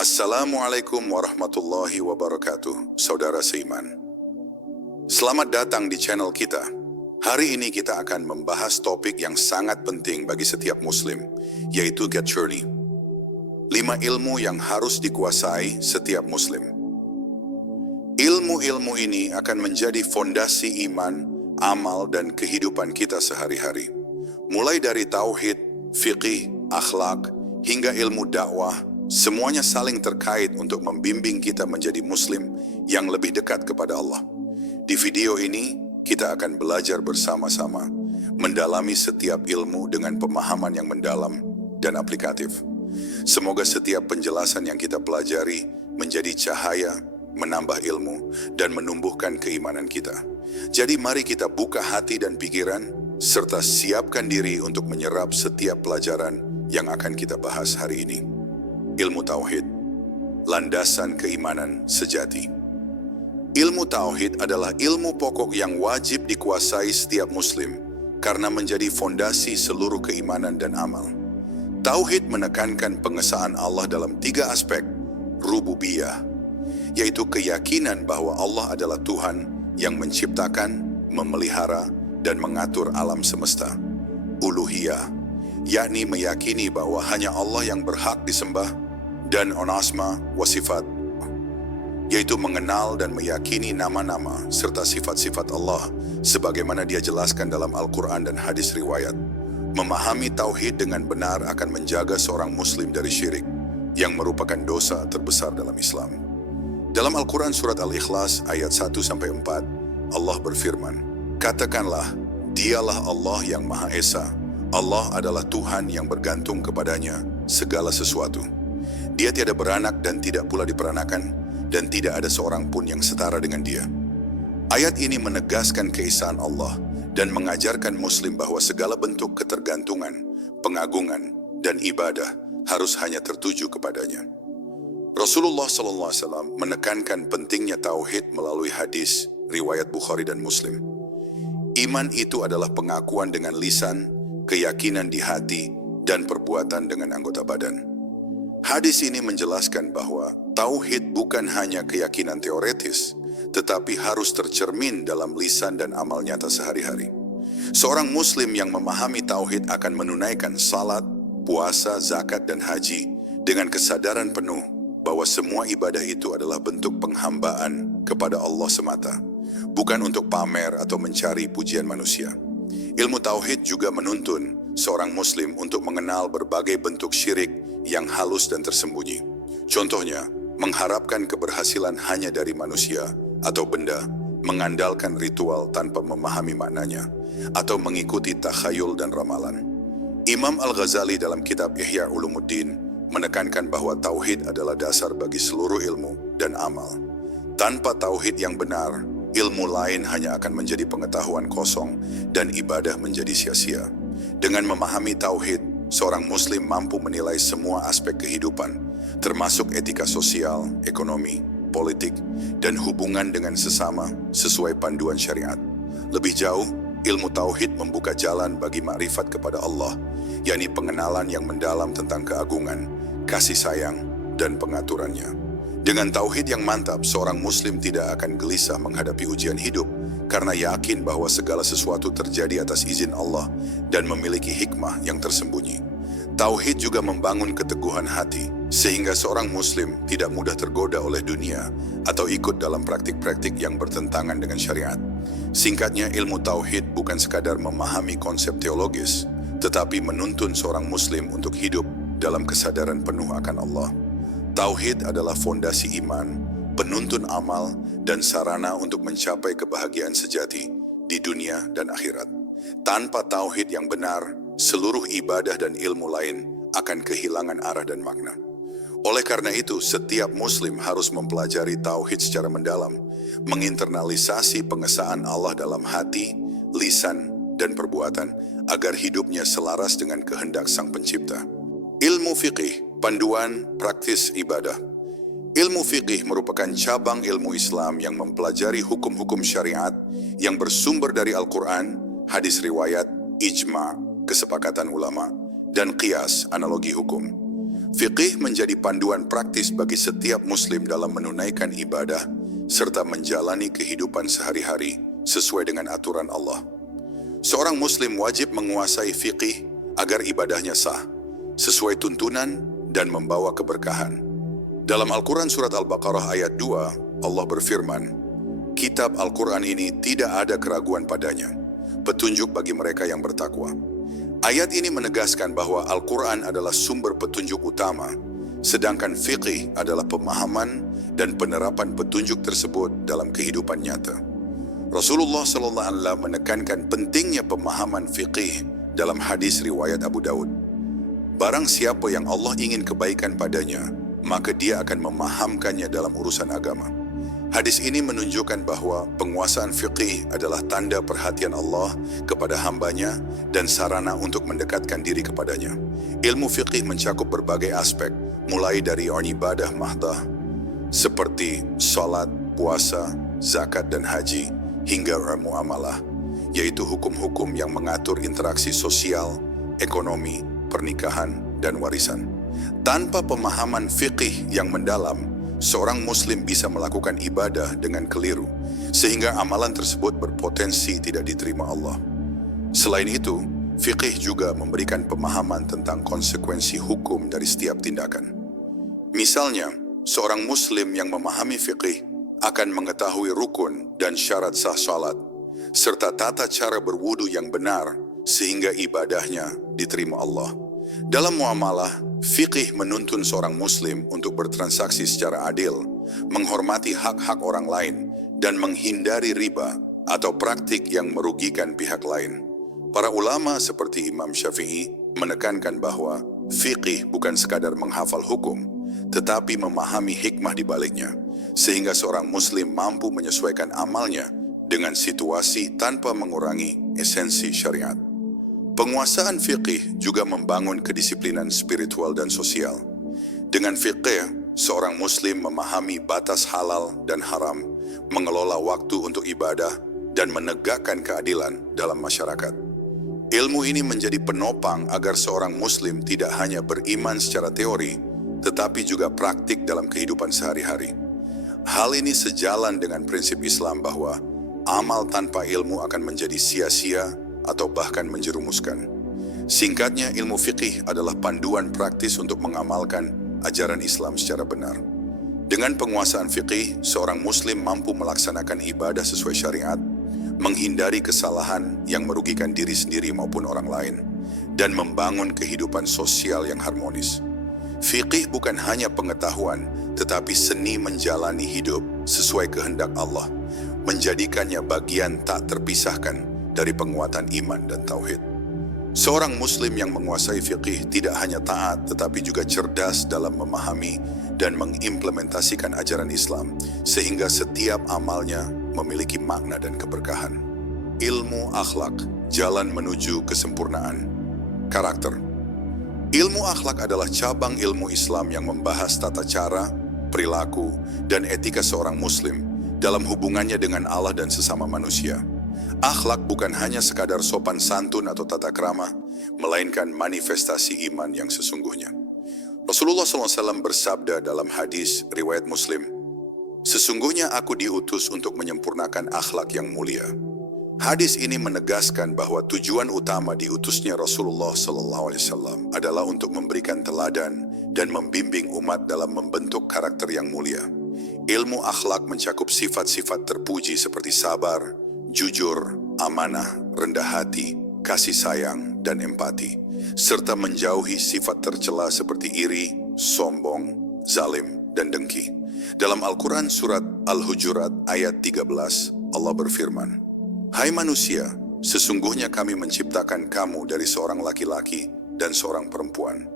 Assalamualaikum warahmatullahi wabarakatuh, saudara seiman. Selamat datang di channel kita. Hari ini kita akan membahas topik yang sangat penting bagi setiap muslim, yaitu Get Journey. 5 ilmu yang harus dikuasai setiap muslim. Ilmu-ilmu ini akan menjadi fondasi iman, amal, dan kehidupan kita sehari-hari. Mulai dari tauhid, fiqih, akhlak, hingga ilmu dakwah, semuanya saling terkait untuk membimbing kita menjadi muslim yang lebih dekat kepada Allah. Di video ini, kita akan belajar bersama-sama, mendalami setiap ilmu dengan pemahaman yang mendalam dan aplikatif. Semoga setiap penjelasan yang kita pelajari menjadi cahaya, menambah ilmu, dan menumbuhkan keimanan kita. Jadi mari kita buka hati dan pikiran, serta siapkan diri untuk menyerap setiap pelajaran yang akan kita bahas hari ini. Ilmu Tauhid, landasan keimanan sejati. Ilmu Tauhid adalah ilmu pokok yang wajib dikuasai setiap muslim karena menjadi fondasi seluruh keimanan dan amal. Tauhid menekankan pengesaan Allah dalam 3 aspek rububiyah, yaitu keyakinan bahwa Allah adalah Tuhan yang menciptakan, memelihara, dan mengatur alam semesta. Uluhiyah, yakni meyakini bahwa hanya Allah yang berhak disembah, dan onasma wasifat, yaitu mengenal dan meyakini nama-nama serta sifat-sifat Allah sebagaimana Dia jelaskan dalam Al-Quran dan hadis riwayat. Memahami tauhid dengan benar akan menjaga seorang muslim dari syirik yang merupakan dosa terbesar dalam Islam. Dalam Al-Quran surat Al-Ikhlas ayat 1-4, Allah berfirman, "Katakanlah, Dialah Allah yang Maha Esa. Allah adalah Tuhan yang bergantung kepadanya segala sesuatu. Dia tiada beranak dan tidak pula diperanakan, dan tidak ada seorang pun yang setara dengan Dia." Ayat ini menegaskan keesaan Allah dan mengajarkan muslim bahwa segala bentuk ketergantungan, pengagungan, dan ibadah harus hanya tertuju kepadanya. Rasulullah SAW menekankan pentingnya tauhid melalui hadis riwayat Bukhari dan Muslim. Iman itu adalah pengakuan dengan lisan, keyakinan di hati, dan perbuatan dengan anggota badan. Hadis ini menjelaskan bahwa tauhid bukan hanya keyakinan teoretis, tetapi harus tercermin dalam lisan dan amal nyata sehari-hari. Seorang muslim yang memahami tauhid akan menunaikan salat, puasa, zakat, dan haji dengan kesadaran penuh bahwa semua ibadah itu adalah bentuk penghambaan kepada Allah semata, bukan untuk pamer atau mencari pujian manusia. Ilmu tauhid juga menuntun seorang muslim untuk mengenal berbagai bentuk syirik yang halus dan tersembunyi. Contohnya, mengharapkan keberhasilan hanya dari manusia atau benda, mengandalkan ritual tanpa memahami maknanya, atau mengikuti takhayul dan ramalan. Imam Al-Ghazali dalam kitab Ihya Ulumuddin menekankan bahwa tauhid adalah dasar bagi seluruh ilmu dan amal. Tanpa tauhid yang benar, ilmu lain hanya akan menjadi pengetahuan kosong dan ibadah menjadi sia-sia. Dengan memahami tauhid, seorang muslim mampu menilai semua aspek kehidupan, termasuk etika sosial, ekonomi, politik, dan hubungan dengan sesama sesuai panduan syariat. Lebih jauh, ilmu tauhid membuka jalan bagi makrifat kepada Allah, yakni pengenalan yang mendalam tentang keagungan, kasih sayang, dan pengaturannya. Dengan tauhid yang mantap, seorang muslim tidak akan gelisah menghadapi ujian hidup karena yakin bahwa segala sesuatu terjadi atas izin Allah dan memiliki hikmah yang tersembunyi. Tauhid juga membangun keteguhan hati sehingga seorang muslim tidak mudah tergoda oleh dunia atau ikut dalam praktik-praktik yang bertentangan dengan syariat. Singkatnya, ilmu tauhid bukan sekadar memahami konsep teologis, tetapi menuntun seorang muslim untuk hidup dalam kesadaran penuh akan Allah. Tauhid adalah fondasi iman, penuntun amal, dan sarana untuk mencapai kebahagiaan sejati di dunia dan akhirat. Tanpa tauhid yang benar, seluruh ibadah dan ilmu lain akan kehilangan arah dan makna. Oleh karena itu, setiap muslim harus mempelajari tauhid secara mendalam, menginternalisasi pengesaan Allah dalam hati, lisan, dan perbuatan, agar hidupnya selaras dengan kehendak Sang Pencipta. Ilmu fiqih, panduan praktis ibadah. Ilmu fiqih merupakan cabang ilmu Islam yang mempelajari hukum-hukum syariat yang bersumber dari Al-Quran, hadis riwayat, ijma', kesepakatan ulama, dan qiyas, analogi hukum. Fiqih menjadi panduan praktis bagi setiap muslim dalam menunaikan ibadah serta menjalani kehidupan sehari-hari sesuai dengan aturan Allah. Seorang muslim wajib menguasai fiqih agar ibadahnya sah, sesuai tuntunan dan membawa keberkahan. Dalam Al-Quran surat Al-Baqarah ayat 2, Allah berfirman, "Kitab Al-Quran ini tidak ada keraguan padanya, petunjuk bagi mereka yang bertakwa." Ayat ini menegaskan bahwa Al-Quran adalah sumber petunjuk utama, sedangkan fiqih adalah pemahaman dan penerapan petunjuk tersebut dalam kehidupan nyata. Rasulullah SAW menekankan pentingnya pemahaman fiqih dalam hadis riwayat Abu Daud. Barang siapa yang Allah ingin kebaikan padanya, maka dia akan memahamkannya dalam urusan agama. Hadis ini menunjukkan bahwa penguasaan fiqih adalah tanda perhatian Allah kepada hambanya dan sarana untuk mendekatkan diri kepadanya. Ilmu fiqih mencakup berbagai aspek, mulai dari ibadah mahdah, seperti salat, puasa, zakat dan haji, hingga ilmu amalah, yaitu hukum-hukum yang mengatur interaksi sosial, ekonomi, pernikahan, dan warisan. Tanpa pemahaman fiqih yang mendalam, seorang muslim bisa melakukan ibadah dengan keliru, sehingga amalan tersebut berpotensi tidak diterima Allah. Selain itu, fiqih juga memberikan pemahaman tentang konsekuensi hukum dari setiap tindakan. Misalnya, seorang muslim yang memahami fiqih akan mengetahui rukun dan syarat sah salat, serta tata cara berwudu yang benar sehingga ibadahnya diterima Allah. Dalam muamalah, fiqih menuntun seorang muslim untuk bertransaksi secara adil, menghormati hak-hak orang lain, dan menghindari riba atau praktik yang merugikan pihak lain. Para ulama seperti Imam Syafi'i menekankan bahwa fiqih bukan sekadar menghafal hukum, tetapi memahami hikmah di baliknya, sehingga seorang muslim mampu menyesuaikan amalnya dengan situasi tanpa mengurangi esensi syariat. Penguasaan fiqih juga membangun kedisiplinan spiritual dan sosial. Dengan fiqih, seorang muslim memahami batas halal dan haram, mengelola waktu untuk ibadah, dan menegakkan keadilan dalam masyarakat. Ilmu ini menjadi penopang agar seorang muslim tidak hanya beriman secara teori, tetapi juga praktik dalam kehidupan sehari-hari. Hal ini sejalan dengan prinsip Islam bahwa amal tanpa ilmu akan menjadi sia-sia atau bahkan menjerumuskan. Singkatnya, ilmu fiqih adalah panduan praktis untuk mengamalkan ajaran Islam secara benar. Dengan penguasaan fiqih, seorang muslim mampu melaksanakan ibadah sesuai syariat, menghindari kesalahan yang merugikan diri sendiri maupun orang lain, dan membangun kehidupan sosial yang harmonis. Fiqih bukan hanya pengetahuan, tetapi seni menjalani hidup sesuai kehendak Allah, menjadikannya bagian tak terpisahkan dari penguatan iman dan tauhid. Seorang muslim yang menguasai fiqih tidak hanya taat, tetapi juga cerdas dalam memahami dan mengimplementasikan ajaran Islam, sehingga setiap amalnya memiliki makna dan keberkahan. Ilmu akhlak, jalan menuju kesempurnaan. Karakter. Ilmu akhlak adalah cabang ilmu Islam yang membahas tata cara, perilaku, dan etika seorang muslim dalam hubungannya dengan Allah dan sesama manusia. Akhlak bukan hanya sekadar sopan santun atau tata krama, melainkan manifestasi iman yang sesungguhnya. Rasulullah SAW bersabda dalam hadis riwayat Muslim, "Sesungguhnya aku diutus untuk menyempurnakan akhlak yang mulia." Hadis ini menegaskan bahwa tujuan utama diutusnya Rasulullah SAW adalah untuk memberikan teladan dan membimbing umat dalam membentuk karakter yang mulia. Ilmu akhlak mencakup sifat-sifat terpuji seperti sabar, jujur, amanah, rendah hati, kasih sayang, dan empati, serta menjauhi sifat tercela seperti iri, sombong, zalim, dan dengki. Dalam Al-Quran surat Al-Hujurat ayat 13, Allah berfirman, "Hai manusia, sesungguhnya kami menciptakan kamu dari seorang laki-laki dan seorang perempuan,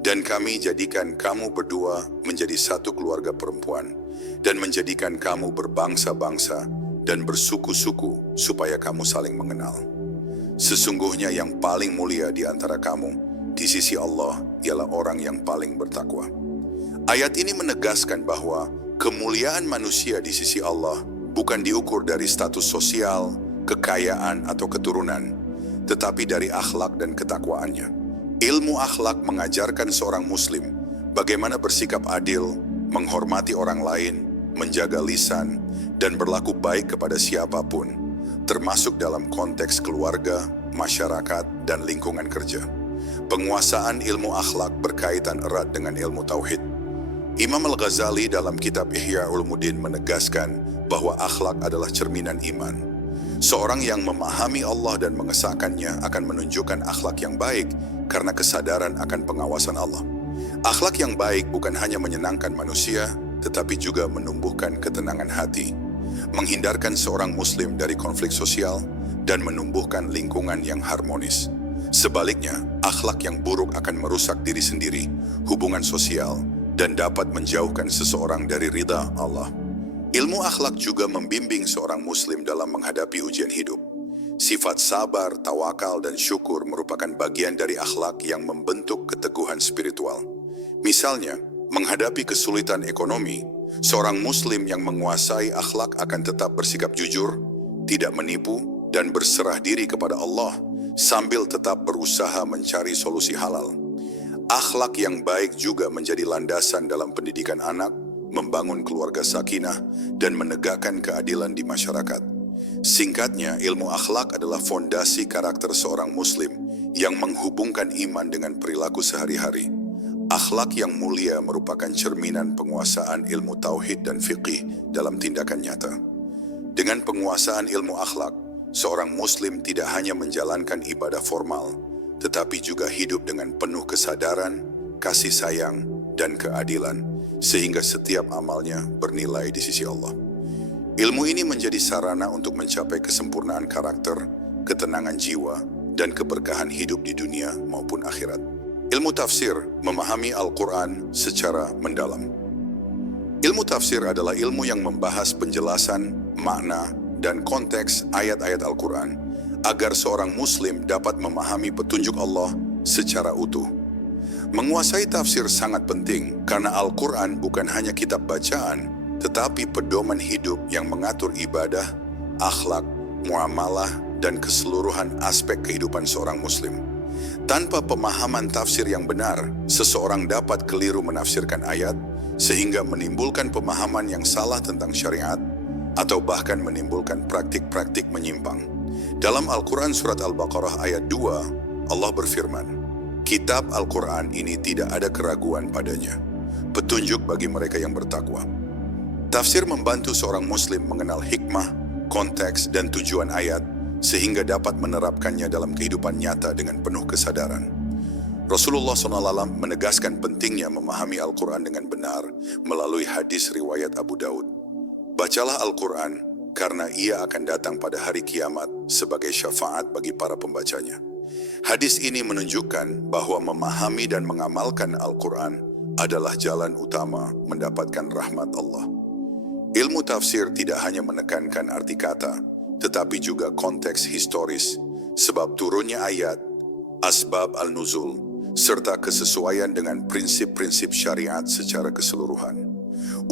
dan kami jadikan kamu berdua menjadi satu keluarga perempuan, dan menjadikan kamu berbangsa-bangsa dan bersuku-suku supaya kamu saling mengenal. Sesungguhnya yang paling mulia di antara kamu di sisi Allah ialah orang yang paling bertakwa." Ayat ini menegaskan bahwa kemuliaan manusia di sisi Allah bukan diukur dari status sosial, kekayaan, atau keturunan, tetapi dari akhlak dan ketakwaannya. Ilmu akhlak mengajarkan seorang muslim Bagaimana bersikap adil, menghormati orang lain, menjaga lisan, dan berlaku baik kepada siapapun, termasuk dalam konteks keluarga, masyarakat, dan lingkungan kerja. Penguasaan ilmu akhlak berkaitan erat dengan ilmu tauhid. Imam Al-Ghazali dalam kitab Ihya Ulumuddin menegaskan bahwa akhlak adalah cerminan iman. Seorang yang memahami Allah dan mengesahkannya akan menunjukkan akhlak yang baik karena kesadaran akan pengawasan Allah. Akhlak yang baik bukan hanya menyenangkan manusia, tetapi juga menumbuhkan ketenangan hati, menghindarkan seorang muslim dari konflik sosial, dan menumbuhkan lingkungan yang harmonis. Sebaliknya, akhlak yang buruk akan merusak diri sendiri, hubungan sosial, dan dapat menjauhkan seseorang dari ridha Allah. Ilmu akhlak juga membimbing seorang muslim dalam menghadapi ujian hidup. Sifat sabar, tawakal, dan syukur merupakan bagian dari akhlak yang membentuk keteguhan spiritual. Misalnya, menghadapi kesulitan ekonomi, seorang muslim yang menguasai akhlak akan tetap bersikap jujur, tidak menipu, dan berserah diri kepada Allah, sambil tetap berusaha mencari solusi halal. Akhlak yang baik juga menjadi landasan dalam pendidikan anak, membangun keluarga sakinah, dan menegakkan keadilan di masyarakat. Singkatnya, ilmu akhlak adalah fondasi karakter seorang muslim yang menghubungkan iman dengan perilaku sehari-hari. Akhlak yang mulia merupakan cerminan penguasaan ilmu tauhid dan fiqih dalam tindakan nyata. Dengan penguasaan ilmu akhlak, seorang muslim tidak hanya menjalankan ibadah formal, tetapi juga hidup dengan penuh kesadaran, kasih sayang, dan keadilan, sehingga setiap amalnya bernilai di sisi Allah. Ilmu ini menjadi sarana untuk mencapai kesempurnaan karakter, ketenangan jiwa, dan keberkahan hidup di dunia maupun akhirat. Ilmu tafsir memahami Al-Quran secara mendalam. Ilmu tafsir adalah ilmu yang membahas penjelasan, makna, dan konteks ayat-ayat Al-Quran, agar seorang muslim dapat memahami petunjuk Allah secara utuh. Menguasai tafsir sangat penting karena Al-Quran bukan hanya kitab bacaan, tetapi pedoman hidup yang mengatur ibadah, akhlak, muamalah, dan keseluruhan aspek kehidupan seorang muslim. Tanpa pemahaman tafsir yang benar, seseorang dapat keliru menafsirkan ayat, sehingga menimbulkan pemahaman yang salah tentang syariat, atau bahkan menimbulkan praktik-praktik menyimpang. Dalam Al-Quran Surat Al-Baqarah ayat 2, Allah berfirman, "Kitab Al-Quran ini tidak ada keraguan padanya, petunjuk bagi mereka yang bertakwa." Tafsir membantu seorang muslim mengenal hikmah, konteks, dan tujuan ayat, sehingga dapat menerapkannya dalam kehidupan nyata dengan penuh kesadaran. Rasulullah SAW menegaskan pentingnya memahami Al-Quran dengan benar melalui hadis riwayat Abu Daud. Bacalah Al-Quran, karena ia akan datang pada hari kiamat sebagai syafaat bagi para pembacanya. Hadis ini menunjukkan bahwa memahami dan mengamalkan Al-Quran adalah jalan utama mendapatkan rahmat Allah. Ilmu tafsir tidak hanya menekankan arti kata, tetapi juga konteks historis, sebab turunnya ayat, asbab al-nuzul, serta kesesuaian dengan prinsip-prinsip syariat secara keseluruhan.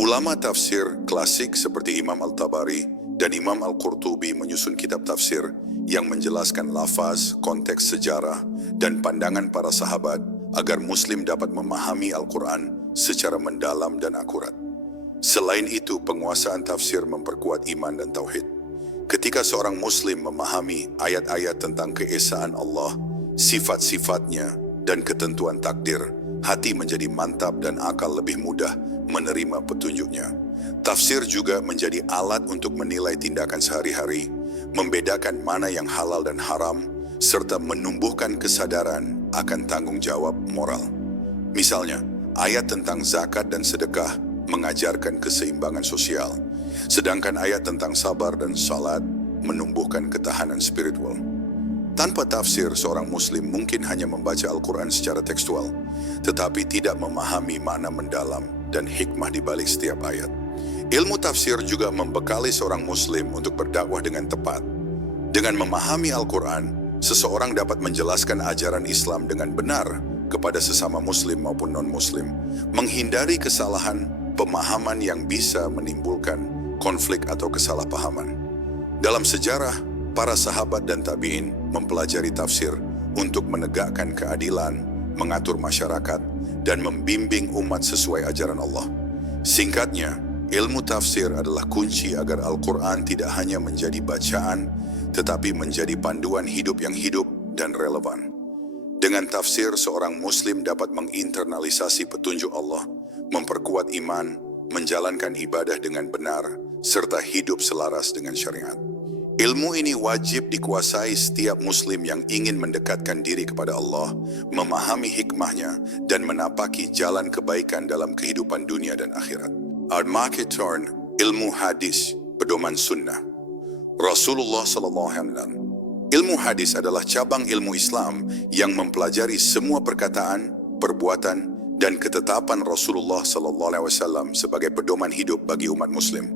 Ulama tafsir klasik seperti Imam Al-Tabari dan Imam Al-Qurtubi menyusun kitab tafsir yang menjelaskan lafaz, konteks sejarah, dan pandangan para sahabat agar muslim dapat memahami Al-Quran secara mendalam dan akurat. Selain itu, penguasaan tafsir memperkuat iman dan tauhid. Ketika seorang muslim memahami ayat-ayat tentang keesaan Allah, sifat-sifatnya, dan ketentuan takdir, hati menjadi mantap dan akal lebih mudah menerima petunjuknya. Tafsir juga menjadi alat untuk menilai tindakan sehari-hari, membedakan mana yang halal dan haram, serta menumbuhkan kesadaran akan tanggung jawab moral. Misalnya, ayat tentang zakat dan sedekah mengajarkan keseimbangan sosial, sedangkan ayat tentang sabar dan salat menumbuhkan ketahanan spiritual. Tanpa tafsir, seorang muslim mungkin hanya membaca Al-Quran secara tekstual, tetapi tidak memahami makna mendalam dan hikmah di balik setiap ayat. Ilmu tafsir juga membekali seorang muslim untuk berdakwah dengan tepat. Dengan memahami Al-Quran, seseorang dapat menjelaskan ajaran Islam dengan benar kepada sesama muslim maupun non-muslim, menghindari kesalahan pemahaman yang bisa menimbulkan konflik atau kesalahpahaman. Dalam sejarah, para sahabat dan tabi'in mempelajari tafsir untuk menegakkan keadilan, mengatur masyarakat, dan membimbing umat sesuai ajaran Allah. Singkatnya, ilmu tafsir adalah kunci agar Al-Quran tidak hanya menjadi bacaan, tetapi menjadi panduan hidup yang hidup dan relevan. Dengan tafsir, seorang muslim dapat menginternalisasi petunjuk Allah, memperkuat iman, menjalankan ibadah dengan benar, serta hidup selaras dengan syariat. Ilmu ini wajib dikuasai setiap muslim yang ingin mendekatkan diri kepada Allah, memahami hikmahnya, dan menapaki jalan kebaikan dalam kehidupan dunia dan akhirat. Al-Makithorn, ilmu hadis, pedoman sunnah. Rasulullah SAW. Ilmu hadis adalah cabang ilmu Islam yang mempelajari semua perkataan, perbuatan, dan ketetapan Rasulullah SAW sebagai pedoman hidup bagi umat muslim.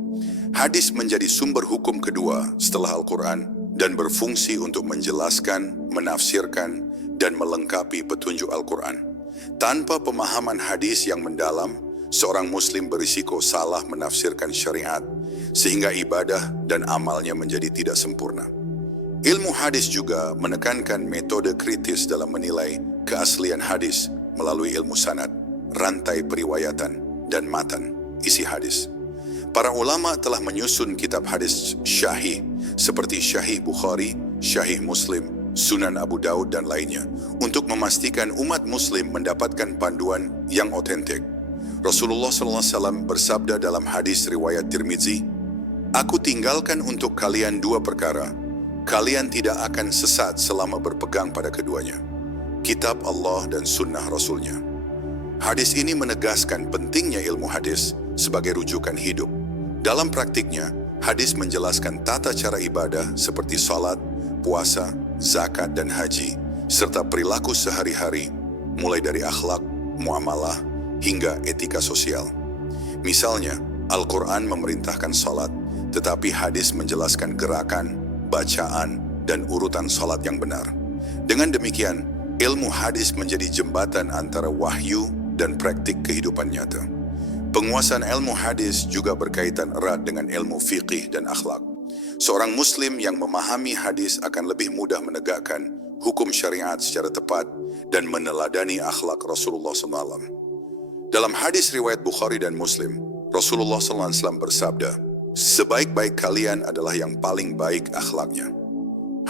Hadis menjadi sumber hukum kedua setelah Al-Quran dan berfungsi untuk menjelaskan, menafsirkan, dan melengkapi petunjuk Al-Quran. Tanpa pemahaman hadis yang mendalam, seorang muslim berisiko salah menafsirkan syariat, sehingga ibadah dan amalnya menjadi tidak sempurna. Ilmu hadis juga menekankan metode kritis dalam menilai keaslian hadis melalui ilmu sanad, rantai periwayatan, dan matan, isi hadis. Para ulama telah menyusun kitab hadis syahih seperti Syahih Bukhari, Syahih Muslim, Sunan Abu Daud, dan lainnya untuk memastikan umat muslim mendapatkan panduan yang otentik. Rasulullah SAW bersabda dalam hadis riwayat Tirmizi, "Aku tinggalkan untuk kalian dua perkara. Kalian tidak akan sesat selama berpegang pada keduanya, kitab Allah dan sunnah Rasulnya." Hadis ini menegaskan pentingnya ilmu hadis sebagai rujukan hidup. Dalam praktiknya, hadis menjelaskan tata cara ibadah seperti salat, puasa, zakat, dan haji, serta perilaku sehari-hari, mulai dari akhlak, muamalah, hingga etika sosial. Misalnya, Al-Quran memerintahkan salat, tetapi hadis menjelaskan gerakan, bacaan, dan urutan salat yang benar. Dengan demikian, ilmu hadis menjadi jembatan antara wahyu dan praktik kehidupan nyata. Penguasaan ilmu hadis juga berkaitan erat dengan ilmu fiqih dan akhlak. Seorang muslim yang memahami hadis akan lebih mudah menegakkan hukum syariat secara tepat dan meneladani akhlak Rasulullah SAW. Dalam hadis riwayat Bukhari dan Muslim, Rasulullah SAW bersabda, "Sebaik-baik kalian adalah yang paling baik akhlaknya."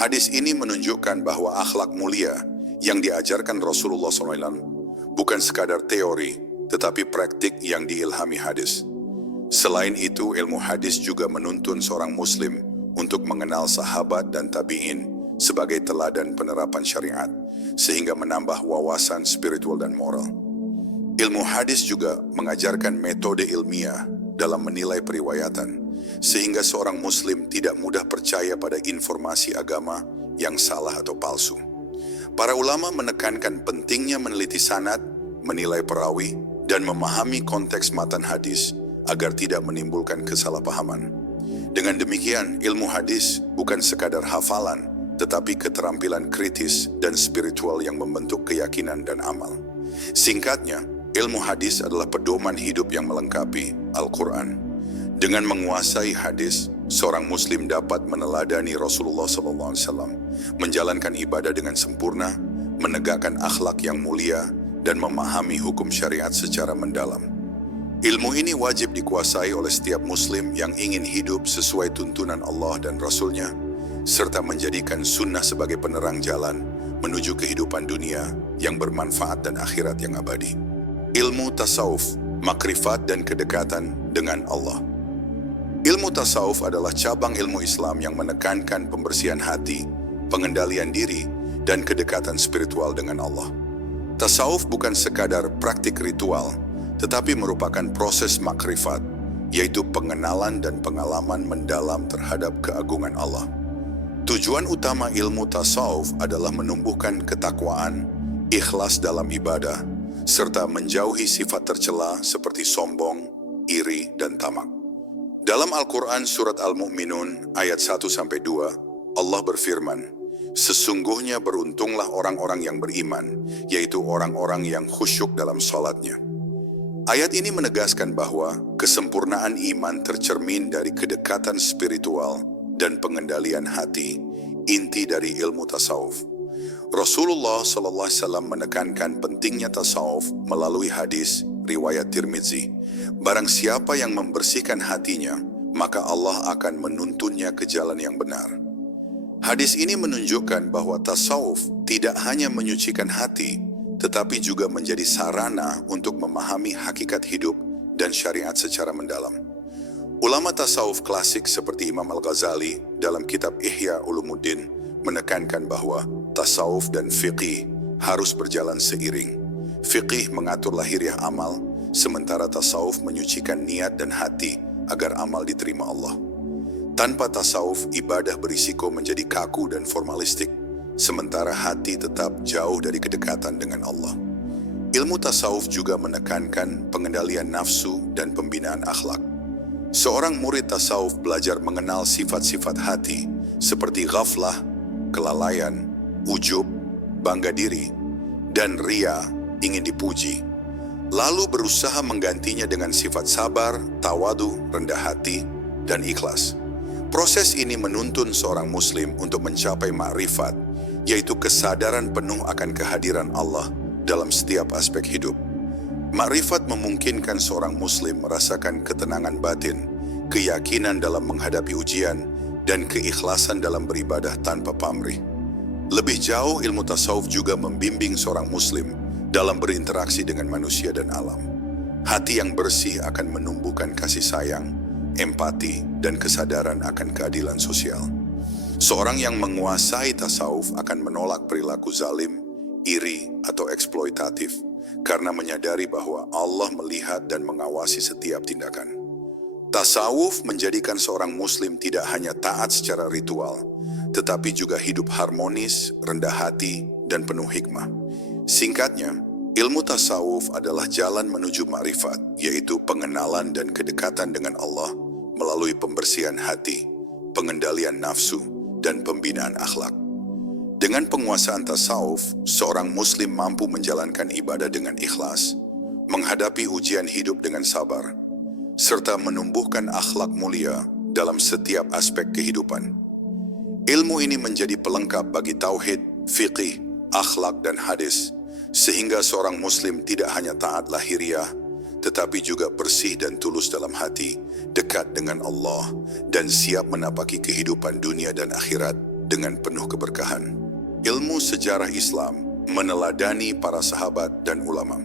Hadis ini menunjukkan bahwa akhlak mulia yang diajarkan Rasulullah SAW bukan sekadar teori, tetapi praktik yang diilhami hadis. Selain itu, ilmu hadis juga menuntun seorang muslim untuk mengenal sahabat dan tabi'in sebagai teladan penerapan syariat, sehingga menambah wawasan spiritual dan moral. Ilmu hadis juga mengajarkan metode ilmiah dalam menilai periwayatan, sehingga seorang muslim tidak mudah percaya pada informasi agama yang salah atau palsu. Para ulama menekankan pentingnya meneliti sanad, menilai perawi, dan memahami konteks matan hadis agar tidak menimbulkan kesalahpahaman. Dengan demikian, ilmu hadis bukan sekadar hafalan, tetapi keterampilan kritis dan spiritual yang membentuk keyakinan dan amal. Singkatnya, ilmu hadis adalah pedoman hidup yang melengkapi Al-Quran. Dengan menguasai hadis, seorang muslim dapat meneladani Rasulullah SAW, menjalankan ibadah dengan sempurna, menegakkan akhlak yang mulia, dan memahami hukum syariat secara mendalam. Ilmu ini wajib dikuasai oleh setiap muslim yang ingin hidup sesuai tuntunan Allah dan Rasul-Nya, serta menjadikan sunnah sebagai penerang jalan menuju kehidupan dunia yang bermanfaat dan akhirat yang abadi. Ilmu tasawuf, makrifat, dan kedekatan dengan Allah. Ilmu tasawuf adalah cabang ilmu Islam yang menekankan pembersihan hati, pengendalian diri, dan kedekatan spiritual dengan Allah. Tasawuf bukan sekadar praktik ritual, tetapi merupakan proses makrifat, yaitu pengenalan dan pengalaman mendalam terhadap keagungan Allah. Tujuan utama ilmu tasawuf adalah menumbuhkan ketakwaan, ikhlas dalam ibadah, serta menjauhi sifat tercela seperti sombong, iri, dan tamak. Dalam Al-Quran surat Al-Mu'minun ayat 1-2, Allah berfirman, "Sesungguhnya beruntunglah orang-orang yang beriman, yaitu orang-orang yang khusyuk dalam salatnya." Ayat ini menegaskan bahwa kesempurnaan iman tercermin dari kedekatan spiritual dan pengendalian hati, inti dari ilmu tasawuf. Rasulullah SAW menekankan pentingnya tasawuf melalui hadis riwayat Tirmidzi. Barang siapa yang membersihkan hatinya, maka Allah akan menuntunnya ke jalan yang benar. Hadis ini menunjukkan bahwa tasawuf tidak hanya menyucikan hati, tetapi juga menjadi sarana untuk memahami hakikat hidup dan syariat secara mendalam. Ulama tasawuf klasik seperti Imam Al-Ghazali dalam kitab Ihya Ulumuddin menekankan bahwa tasawuf dan fiqih harus berjalan seiring. Fiqih mengatur lahiriah amal, sementara tasawuf menyucikan niat dan hati agar amal diterima Allah. Tanpa tasawuf, ibadah berisiko menjadi kaku dan formalistik, sementara hati tetap jauh dari kedekatan dengan Allah. Ilmu tasawuf juga menekankan pengendalian nafsu dan pembinaan akhlak. Seorang murid tasawuf belajar mengenal sifat-sifat hati seperti ghaflah, kelalaian, ujub, bangga diri, dan ria, ingin dipuji. Lalu berusaha menggantinya dengan sifat sabar, tawadu, rendah hati, dan ikhlas. Proses ini menuntun seorang muslim untuk mencapai ma'rifat, yaitu kesadaran penuh akan kehadiran Allah dalam setiap aspek hidup. Ma'rifat memungkinkan seorang muslim merasakan ketenangan batin, keyakinan dalam menghadapi ujian, dan keikhlasan dalam beribadah tanpa pamrih. Lebih jauh, ilmu tasawuf juga membimbing seorang muslim dalam berinteraksi dengan manusia dan alam. Hati yang bersih akan menumbuhkan kasih sayang, empati, dan kesadaran akan keadilan sosial. Seorang yang menguasai tasawuf akan menolak perilaku zalim, iri, atau eksploitatif, karena menyadari bahwa Allah melihat dan mengawasi setiap tindakan. Tasawuf menjadikan seorang muslim tidak hanya taat secara ritual, tetapi juga hidup harmonis, rendah hati, dan penuh hikmah. Singkatnya, ilmu tasawuf adalah jalan menuju ma'rifat, yaitu pengenalan dan kedekatan dengan Allah melalui pembersihan hati, pengendalian nafsu, dan pembinaan akhlak. Dengan penguasaan tasawuf, seorang muslim mampu menjalankan ibadah dengan ikhlas, menghadapi ujian hidup dengan sabar, serta menumbuhkan akhlak mulia dalam setiap aspek kehidupan. Ilmu ini menjadi pelengkap bagi tauhid, fiqih, akhlak, dan hadis, sehingga seorang muslim tidak hanya taat lahiriah, tetapi juga bersih dan tulus dalam hati, dekat dengan Allah, dan siap menapaki kehidupan dunia dan akhirat dengan penuh keberkahan. Ilmu sejarah Islam meneladani para sahabat dan ulama.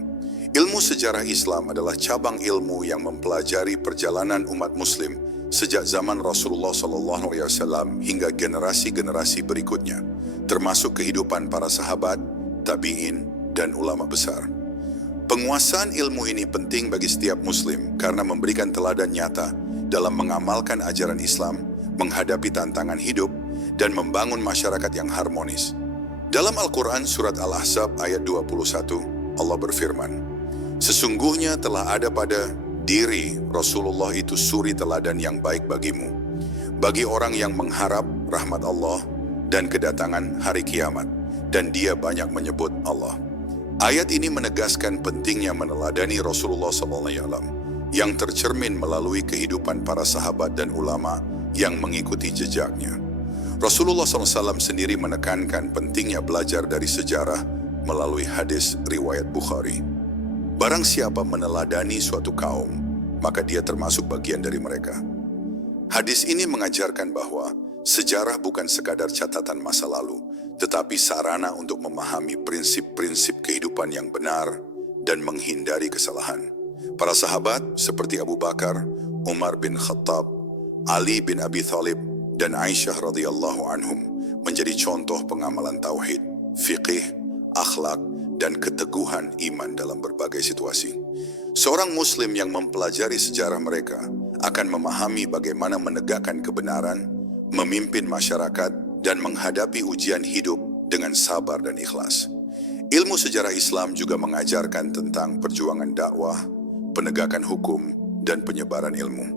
Ilmu sejarah Islam adalah cabang ilmu yang mempelajari perjalanan umat muslim sejak zaman Rasulullah SAW hingga generasi-generasi berikutnya, termasuk kehidupan para sahabat, tabi'in, dan ulama besar. Penguasaan ilmu ini penting bagi setiap muslim karena memberikan teladan nyata dalam mengamalkan ajaran Islam, menghadapi tantangan hidup, dan membangun masyarakat yang harmonis. Dalam Al-Quran Surat Al-Ahzab ayat 21, Allah berfirman, "Sesungguhnya telah ada pada diri Rasulullah itu suri teladan yang baik bagimu, bagi orang yang mengharap rahmat Allah dan kedatangan hari kiamat, dan dia banyak menyebut Allah." Ayat ini menegaskan pentingnya meneladani Rasulullah SAW yang tercermin melalui kehidupan para sahabat dan ulama yang mengikuti jejaknya. Rasulullah SAW sendiri menekankan pentingnya belajar dari sejarah melalui hadis riwayat Bukhari. Barang siapa meneladani suatu kaum, maka dia termasuk bagian dari mereka. Hadis ini mengajarkan bahwa sejarah bukan sekadar catatan masa lalu, tetapi sarana untuk memahami prinsip-prinsip kehidupan yang benar dan menghindari kesalahan. Para sahabat seperti Abu Bakar, Umar bin Khattab, Ali bin Abi Thalib, dan Aisyah radhiyallahu anhum menjadi contoh pengamalan tauhid, fiqih, akhlak, dan keteguhan iman dalam berbagai situasi. Seorang muslim yang mempelajari sejarah mereka akan memahami bagaimana menegakkan kebenaran, memimpin masyarakat, dan menghadapi ujian hidup dengan sabar dan ikhlas. Ilmu sejarah Islam juga mengajarkan tentang perjuangan dakwah, penegakan hukum, dan penyebaran ilmu.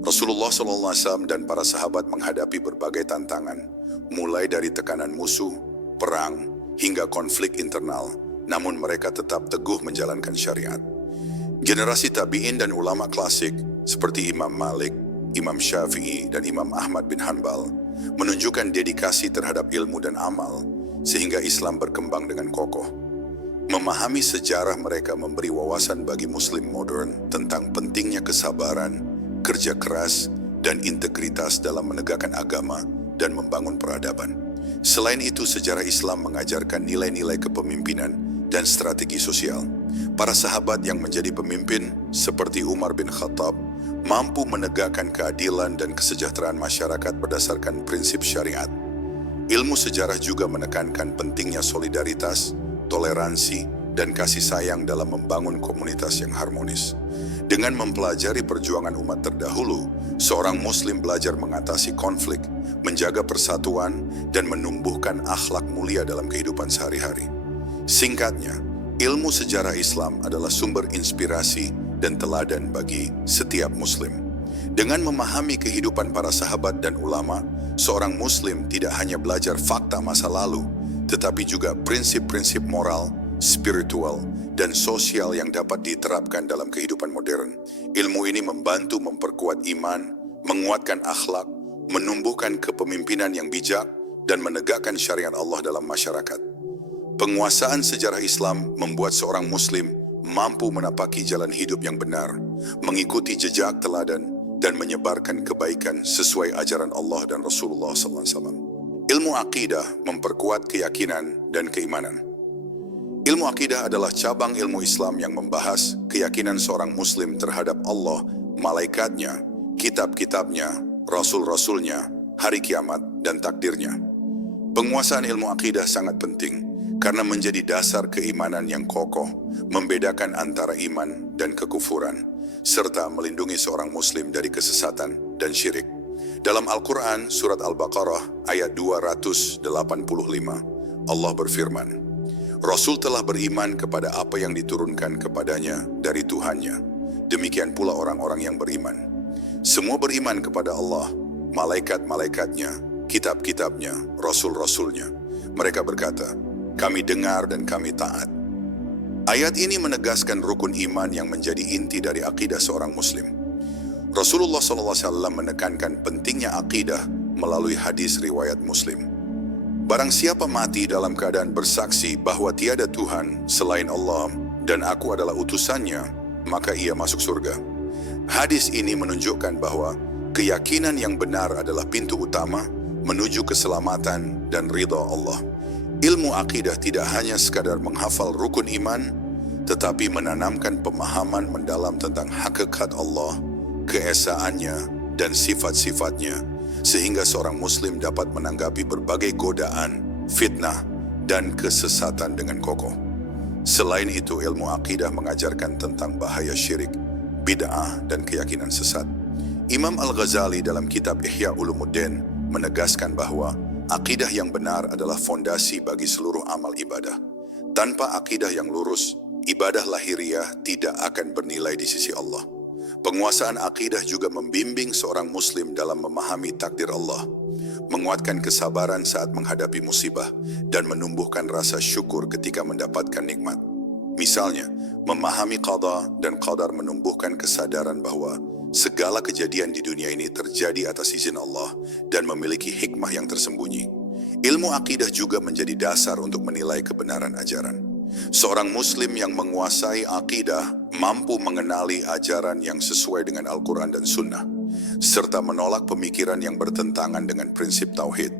Rasulullah SAW dan para sahabat menghadapi berbagai tantangan, mulai dari tekanan musuh, perang, hingga konflik internal, namun mereka tetap teguh menjalankan syariat. Generasi tabi'in dan ulama klasik seperti Imam Malik, Imam Syafi'i, dan Imam Ahmad bin Hanbal menunjukkan dedikasi terhadap ilmu dan amal, sehingga Islam berkembang dengan kokoh. Memahami sejarah mereka memberi wawasan bagi Muslim modern tentang pentingnya kesabaran, kerja keras, dan integritas dalam menegakkan agama dan membangun peradaban. Selain itu, sejarah Islam mengajarkan nilai-nilai kepemimpinan dan strategi sosial. Para sahabat yang menjadi pemimpin, seperti Umar bin Khattab, mampu menegakkan keadilan dan kesejahteraan masyarakat berdasarkan prinsip syariat. Ilmu sejarah juga menekankan pentingnya solidaritas, toleransi, dan kasih sayang dalam membangun komunitas yang harmonis. Dengan mempelajari perjuangan umat terdahulu, seorang Muslim belajar mengatasi konflik, menjaga persatuan, dan menumbuhkan akhlak mulia dalam kehidupan sehari-hari. Singkatnya, ilmu sejarah Islam adalah sumber inspirasi dan teladan bagi setiap Muslim. Dengan memahami kehidupan para sahabat dan ulama, seorang Muslim tidak hanya belajar fakta masa lalu, tetapi juga prinsip-prinsip moral, spiritual, dan sosial yang dapat diterapkan dalam kehidupan modern. Ilmu ini membantu memperkuat iman, menguatkan akhlak, menumbuhkan kepemimpinan yang bijak, dan menegakkan syariat Allah dalam masyarakat. Penguasaan sejarah Islam membuat seorang Muslim mampu menapaki jalan hidup yang benar, mengikuti jejak teladan, dan menyebarkan kebaikan sesuai ajaran Allah dan Rasulullah SAW. Ilmu akidah memperkuat keyakinan dan keimanan. Ilmu akidah adalah cabang ilmu Islam yang membahas keyakinan seorang Muslim terhadap Allah, malaikatnya, kitab-kitabnya, rasul-rasulnya, hari kiamat, dan takdirnya. Penguasaan ilmu akidah sangat penting karena menjadi dasar keimanan yang kokoh, membedakan antara iman dan kekufuran, serta melindungi seorang Muslim dari kesesatan dan syirik. Dalam Al-Quran, surat Al-Baqarah, ayat 285, Allah berfirman, Rasul telah beriman kepada apa yang diturunkan kepadanya dari Tuhannya. Demikian pula orang-orang yang beriman. Semua beriman kepada Allah, malaikat-malaikatnya, kitab-kitabnya, rasul-rasulnya. Mereka berkata, kami dengar dan kami taat. Ayat ini menegaskan rukun iman yang menjadi inti dari akidah seorang Muslim. Rasulullah SAW menekankan pentingnya akidah melalui hadis riwayat Muslim. Barang siapa mati dalam keadaan bersaksi bahwa tiada Tuhan selain Allah dan aku adalah utusannya, maka ia masuk surga. Hadis ini menunjukkan bahwa keyakinan yang benar adalah pintu utama menuju keselamatan dan ridha Allah. Ilmu akidah tidak hanya sekadar menghafal rukun iman, tetapi menanamkan pemahaman mendalam tentang hakikat Allah, keesaannya, dan sifat-sifatnya, sehingga seorang Muslim dapat menanggapi berbagai godaan, fitnah, dan kesesatan dengan kokoh. Selain itu, ilmu akidah mengajarkan tentang bahaya syirik, bid'ah, dan keyakinan sesat. Imam Al-Ghazali dalam kitab Ihya Ulumuddin menegaskan bahwa akidah yang benar adalah fondasi bagi seluruh amal ibadah. Tanpa akidah yang lurus, ibadah lahiriah tidak akan bernilai di sisi Allah. Penguasaan akidah juga membimbing seorang Muslim dalam memahami takdir Allah, menguatkan kesabaran saat menghadapi musibah, dan menumbuhkan rasa syukur ketika mendapatkan nikmat. Misalnya, memahami qada dan qadar menumbuhkan kesadaran bahwa segala kejadian di dunia ini terjadi atas izin Allah dan memiliki hikmah yang tersembunyi. Ilmu akidah juga menjadi dasar untuk menilai kebenaran ajaran. Seorang Muslim yang menguasai akidah mampu mengenali ajaran yang sesuai dengan Al-Quran dan Sunnah, serta menolak pemikiran yang bertentangan dengan prinsip tauhid.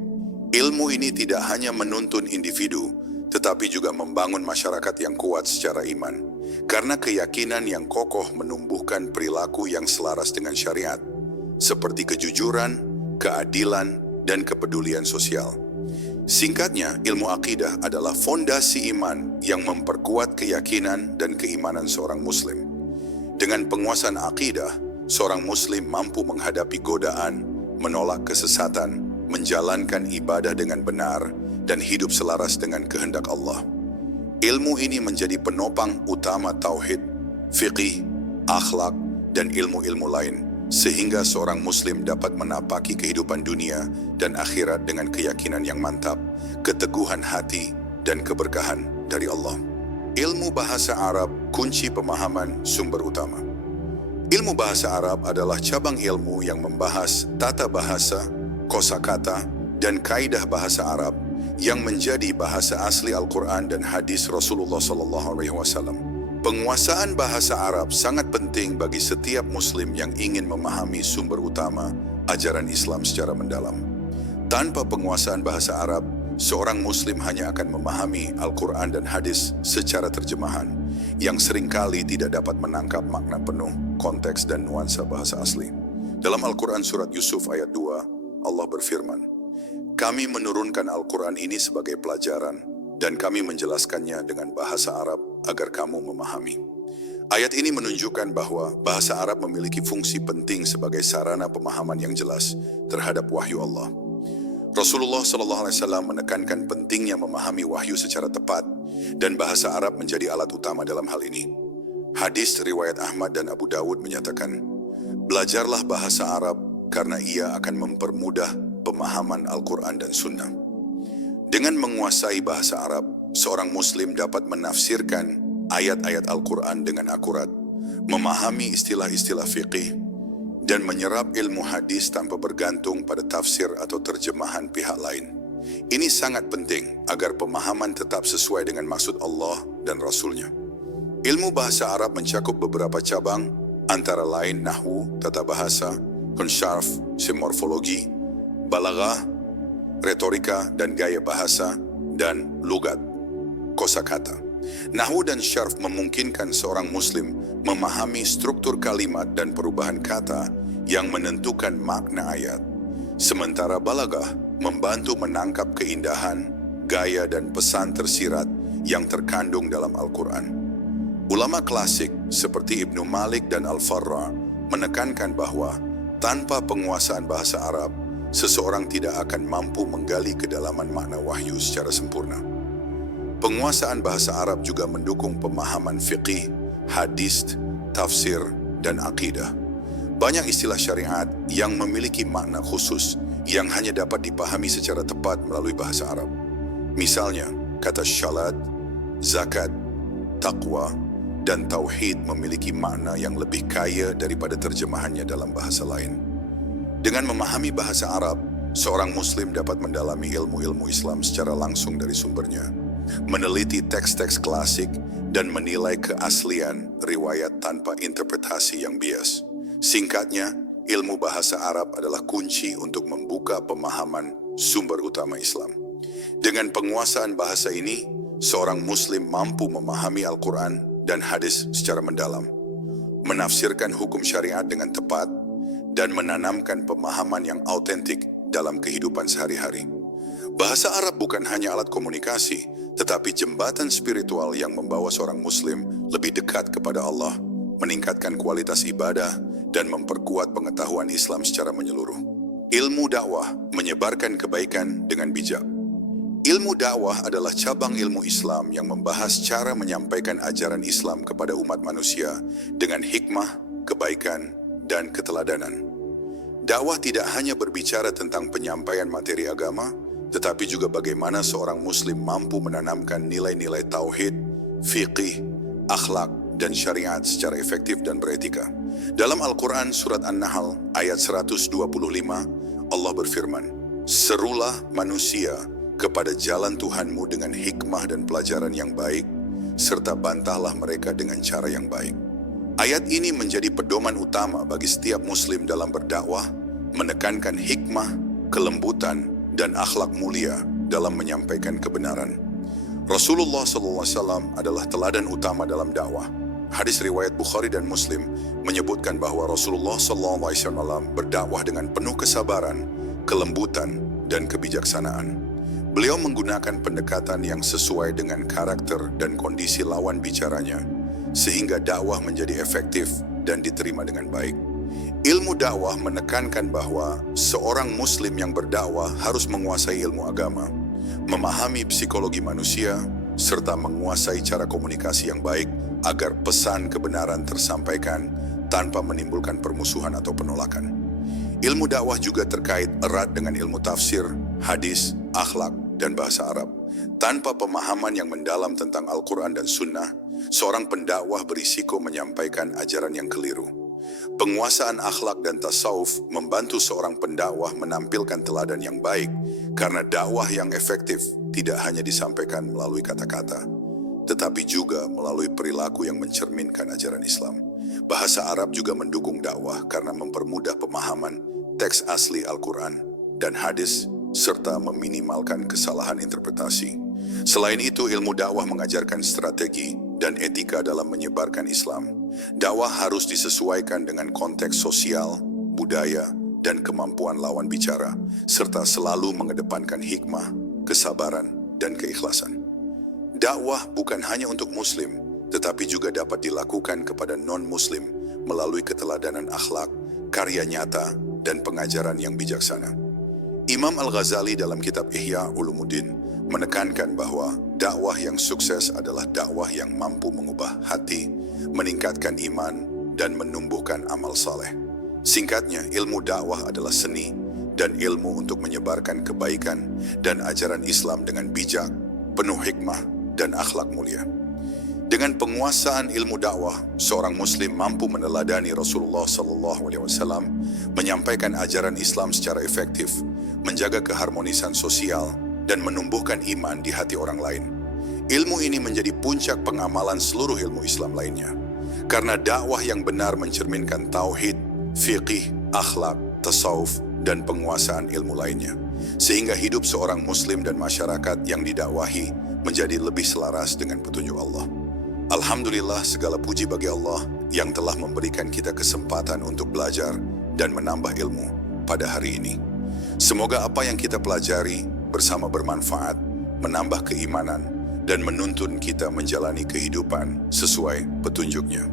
Ilmu ini tidak hanya menuntun individu, tetapi juga membangun masyarakat yang kuat secara iman, karena keyakinan yang kokoh menumbuhkan perilaku yang selaras dengan syariat, seperti kejujuran, keadilan, dan kepedulian sosial. Singkatnya, ilmu akidah adalah fondasi iman yang memperkuat keyakinan dan keimanan seorang Muslim. Dengan penguasaan akidah, seorang Muslim mampu menghadapi godaan, menolak kesesatan, menjalankan ibadah dengan benar, dan hidup selaras dengan kehendak Allah. Ilmu ini menjadi penopang utama tauhid, fiqih, akhlak, dan ilmu-ilmu lain, sehingga seorang Muslim dapat menapaki kehidupan dunia dan akhirat dengan keyakinan yang mantap, keteguhan hati, dan keberkahan dari Allah. Ilmu bahasa Arab kunci pemahaman sumber utama. Ilmu bahasa Arab adalah cabang ilmu yang membahas tata bahasa, kosakata, dan kaidah bahasa Arab yang menjadi bahasa asli Al-Quran dan hadis Rasulullah SAW. Penguasaan bahasa Arab sangat penting bagi setiap Muslim yang ingin memahami sumber utama ajaran Islam secara mendalam. Tanpa penguasaan bahasa Arab, seorang Muslim hanya akan memahami Al-Quran dan hadis secara terjemahan, yang seringkali tidak dapat menangkap makna penuh, konteks dan nuansa bahasa asli. Dalam Al-Quran surat Yusuf ayat 2, Allah berfirman, "Kami menurunkan Al-Quran ini sebagai pelajaran, dan kami menjelaskannya dengan bahasa Arab agar kamu memahami." Ayat ini menunjukkan bahwa bahasa Arab memiliki fungsi penting sebagai sarana pemahaman yang jelas terhadap wahyu Allah. Rasulullah SAW menekankan pentingnya memahami wahyu secara tepat, dan bahasa Arab menjadi alat utama dalam hal ini. Hadis riwayat Ahmad dan Abu Dawud menyatakan, "Belajarlah bahasa Arab karena ia akan mempermudah pemahaman Al-Quran dan Sunnah." Dengan menguasai bahasa Arab, seorang Muslim dapat menafsirkan ayat-ayat Al-Quran dengan akurat, memahami istilah-istilah fiqih, dan menyerap ilmu hadis tanpa bergantung pada tafsir atau terjemahan pihak lain. Ini sangat penting agar pemahaman tetap sesuai dengan maksud Allah dan Rasul-Nya. Ilmu bahasa Arab mencakup beberapa cabang, antara lain nahwu, tata bahasa, konsyarf, morfologi, balaghah, retorika dan gaya bahasa, dan lugat, kosakata. Nahwu dan syarf memungkinkan seorang Muslim memahami struktur kalimat dan perubahan kata yang menentukan makna ayat. Sementara balaghah membantu menangkap keindahan, gaya dan pesan tersirat yang terkandung dalam Al-Quran. Ulama klasik seperti Ibnu Malik dan Al-Farra menekankan bahwa tanpa penguasaan bahasa Arab, seseorang tidak akan mampu menggali kedalaman makna wahyu secara sempurna. Penguasaan bahasa Arab juga mendukung pemahaman fiqih, hadis, tafsir, dan akidah. Banyak istilah syariat yang memiliki makna khusus yang hanya dapat dipahami secara tepat melalui bahasa Arab. Misalnya, kata syalat, zakat, taqwa, dan tauhid memiliki makna yang lebih kaya daripada terjemahannya dalam bahasa lain. Dengan memahami bahasa Arab, seorang Muslim dapat mendalami ilmu-ilmu Islam secara langsung dari sumbernya, meneliti teks-teks klasik, dan menilai keaslian riwayat tanpa interpretasi yang bias. Singkatnya, ilmu bahasa Arab adalah kunci untuk membuka pemahaman sumber utama Islam. Dengan penguasaan bahasa ini, seorang Muslim mampu memahami Al-Quran dan hadis secara mendalam, menafsirkan hukum syariat dengan tepat, dan menanamkan pemahaman yang autentik dalam kehidupan sehari-hari. Bahasa Arab bukan hanya alat komunikasi, tetapi jembatan spiritual yang membawa seorang Muslim lebih dekat kepada Allah, meningkatkan kualitas ibadah, dan memperkuat pengetahuan Islam secara menyeluruh. Ilmu dakwah menyebarkan kebaikan dengan bijak. Ilmu dakwah adalah cabang ilmu Islam yang membahas cara menyampaikan ajaran Islam kepada umat manusia dengan hikmah, kebaikan, dan keteladanan. Dakwah tidak hanya berbicara tentang penyampaian materi agama, tetapi juga bagaimana seorang Muslim mampu menanamkan nilai-nilai tauhid, fiqih, akhlak, dan syariat secara efektif dan beretika. Dalam Al-Quran surat An-Nahl ayat 125, Allah berfirman, "Serulah manusia kepada jalan Tuhanmu dengan hikmah dan pelajaran yang baik, serta bantahlah mereka dengan cara yang baik." Ayat ini menjadi pedoman utama bagi setiap Muslim dalam berdakwah, menekankan hikmah, kelembutan, dan akhlak mulia dalam menyampaikan kebenaran. Rasulullah SAW adalah teladan utama dalam dakwah. Hadis riwayat Bukhari dan Muslim menyebutkan bahwa Rasulullah SAW berdakwah dengan penuh kesabaran, kelembutan, dan kebijaksanaan. Beliau menggunakan pendekatan yang sesuai dengan karakter dan kondisi lawan bicaranya, sehingga dakwah menjadi efektif dan diterima dengan baik. Ilmu dakwah menekankan bahwa seorang Muslim yang berdakwah harus menguasai ilmu agama, memahami psikologi manusia, serta menguasai cara komunikasi yang baik agar pesan kebenaran tersampaikan tanpa menimbulkan permusuhan atau penolakan. Ilmu dakwah juga terkait erat dengan ilmu tafsir, hadis, akhlak, dan bahasa Arab. Tanpa pemahaman yang mendalam tentang Al-Quran dan Sunnah, seorang pendakwah berisiko menyampaikan ajaran yang keliru. Penguasaan akhlak dan tasawuf membantu seorang pendakwah menampilkan teladan yang baik, karena dakwah yang efektif tidak hanya disampaikan melalui kata-kata, tetapi juga melalui perilaku yang mencerminkan ajaran Islam. Bahasa Arab juga mendukung dakwah karena mempermudah pemahaman teks asli Al-Quran dan hadis, serta meminimalkan kesalahan interpretasi. Selain itu, ilmu dakwah mengajarkan strategi dan etika dalam menyebarkan Islam. Dakwah harus disesuaikan dengan konteks sosial, budaya, dan kemampuan lawan bicara, serta selalu mengedepankan hikmah, kesabaran, dan keikhlasan. Dakwah bukan hanya untuk Muslim, tetapi juga dapat dilakukan kepada non-Muslim melalui keteladanan akhlak, karya nyata, dan pengajaran yang bijaksana. Imam Al-Ghazali dalam kitab Ihya Ulumuddin menekankan bahwa dakwah yang sukses adalah dakwah yang mampu mengubah hati, meningkatkan iman, dan menumbuhkan amal saleh. Singkatnya, ilmu dakwah adalah seni dan ilmu untuk menyebarkan kebaikan dan ajaran Islam dengan bijak, penuh hikmah, dan akhlak mulia. Dengan penguasaan ilmu dakwah, seorang Muslim mampu meneladani Rasulullah SAW, menyampaikan ajaran Islam secara efektif, menjaga keharmonisan sosial, dan menumbuhkan iman di hati orang lain. Ilmu ini menjadi puncak pengamalan seluruh ilmu Islam lainnya. Karena dakwah yang benar mencerminkan tauhid, fiqih, akhlak, tasawuf, dan penguasaan ilmu lainnya. Sehingga hidup seorang Muslim dan masyarakat yang didakwahi menjadi lebih selaras dengan petunjuk Allah. Alhamdulillah, segala puji bagi Allah yang telah memberikan kita kesempatan untuk belajar dan menambah ilmu pada hari ini. Semoga apa yang kita pelajari bersama bermanfaat, menambah keimanan, dan menuntun kita menjalani kehidupan sesuai petunjuknya.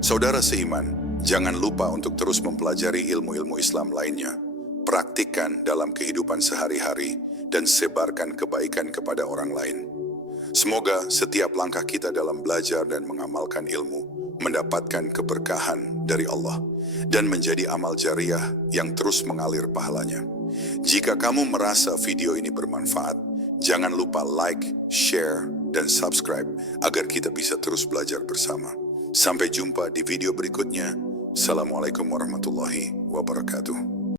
Saudara seiman, jangan lupa untuk terus mempelajari ilmu-ilmu Islam lainnya. Praktikkan dalam kehidupan sehari-hari dan sebarkan kebaikan kepada orang lain. Semoga setiap langkah kita dalam belajar dan mengamalkan ilmu mendapatkan keberkahan dari Allah dan menjadi amal jariah yang terus mengalir pahalanya. Jika kamu merasa video ini bermanfaat, jangan lupa like, share, dan subscribe agar kita bisa terus belajar bersama. Sampai jumpa di video berikutnya. Assalamualaikum warahmatullahi wabarakatuh.